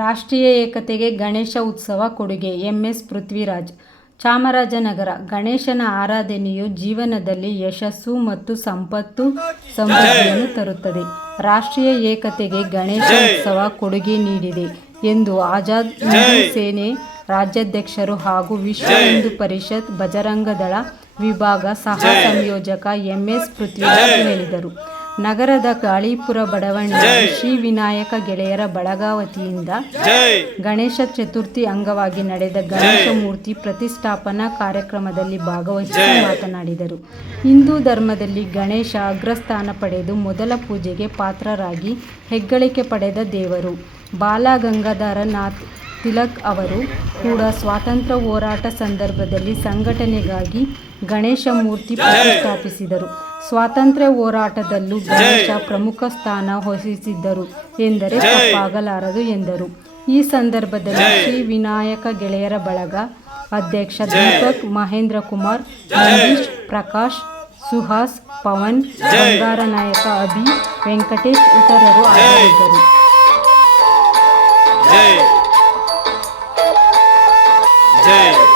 ರಾಷ್ಟ್ರೀಯ ಏಕತೆಗೆ ಗಣೇಶ ಉತ್ಸವ ಕೊಡುಗೆ ಎಂ.ಎಸ್. ಪೃಥ್ವಿರಾಜ್. ಚಾಮರಾಜನಗರ. ಗಣೇಶನ ಆರಾಧನೆಯು ಜೀವನದಲ್ಲಿ ಯಶಸ್ಸು ಮತ್ತು ಸಂಪತ್ತು ಸಮೃದ್ಧಿಯನ್ನು ತರುತ್ತದೆ. ರಾಷ್ಟ್ರೀಯ ಏಕತೆಗೆ ಗಣೇಶ ಉತ್ಸವ ಕೊಡುಗೆ ನೀಡಿದೆ ಎಂದು ಆಜಾದ್ ಹಿಂದ್ ಸೇನೆ ರಾಜ್ಯಾಧ್ಯಕ್ಷರು ಹಾಗೂ ವಿಶ್ವ ಹಿಂದೂ ಪರಿಷತ್ ಬಜರಂಗದಳ ವಿಭಾಗ ಸಹ ಸಂಯೋಜಕ ಎಂ.ಎಸ್. ಪೃಥ್ವಿರಾಜ್ ಹೇಳಿದರು. ನಗರದ ಗಾಳಿಪುರ ಬಡಾವಣೆಯ ಶ್ರೀ ವಿನಾಯಕ ಗೆಳೆಯರ ಬಳಗ ವತಿಯಿಂದ ಗಣೇಶ ಚತುರ್ಥಿ ಅಂಗವಾಗಿ ನಡೆದ ಗಣೇಶ ಮೂರ್ತಿ ಪ್ರತಿಷ್ಠಾಪನಾ ಕಾರ್ಯಕ್ರಮದಲ್ಲಿ ಭಾಗವಹಿಸಿ ಮಾತನಾಡಿದರು. ಹಿಂದೂ ಧರ್ಮದಲ್ಲಿ ಗಣೇಶ ಅಗ್ರಸ್ಥಾನ ಪಡೆದು ಮೊದಲ ಪೂಜೆಗೆ ಪಾತ್ರರಾಗಿ ಹೆಗ್ಗಳಿಕೆ ಪಡೆದ ದೇವರು. ಬಾಲ ಗಂಗಾಧರ ನಾಥ್ ತಿಲಕ್ ಅವರು ಕೂಡ ಸ್ವಾತಂತ್ರ್ಯ ಹೋರಾಟ ಸಂದರ್ಭದಲ್ಲಿ ಸಂಘಟನೆಗಾಗಿ ಗಣೇಶ ಮೂರ್ತಿ ಪ್ರತಿಷ್ಠಾಪಿಸಿದರು. ಸ್ವಾತಂತ್ರ್ಯ ಹೋರಾಟದಲ್ಲೂ ಗಣೇಶ ಪ್ರಮುಖ ಸ್ಥಾನ ವಹಿಸಿದ್ದರು ಎಂದರೆ ತಪ್ಪಾಗಲಾರದು ಎಂದರು. ಈ ಸಂದರ್ಭದಲ್ಲಿ ಶ್ರೀ ವಿನಾಯಕ ಗೆಳೆಯರ ಬಳಗ ಅಧ್ಯಕ್ಷ ದೀಪಕ್, ಮಹೇಂದ್ರ ಕುಮಾರ್, ನಂದೀಶ್, ಪ್ರಕಾಶ್, ಸುಹಾಸ್, ಪವನ್, ಬಂಗಾರ ನಾಯಕ, ಅಭಿ, ವೆಂಕಟೇಶ್ ಇತರರು ಹಾಜರಿದ್ದರು. ಜೈ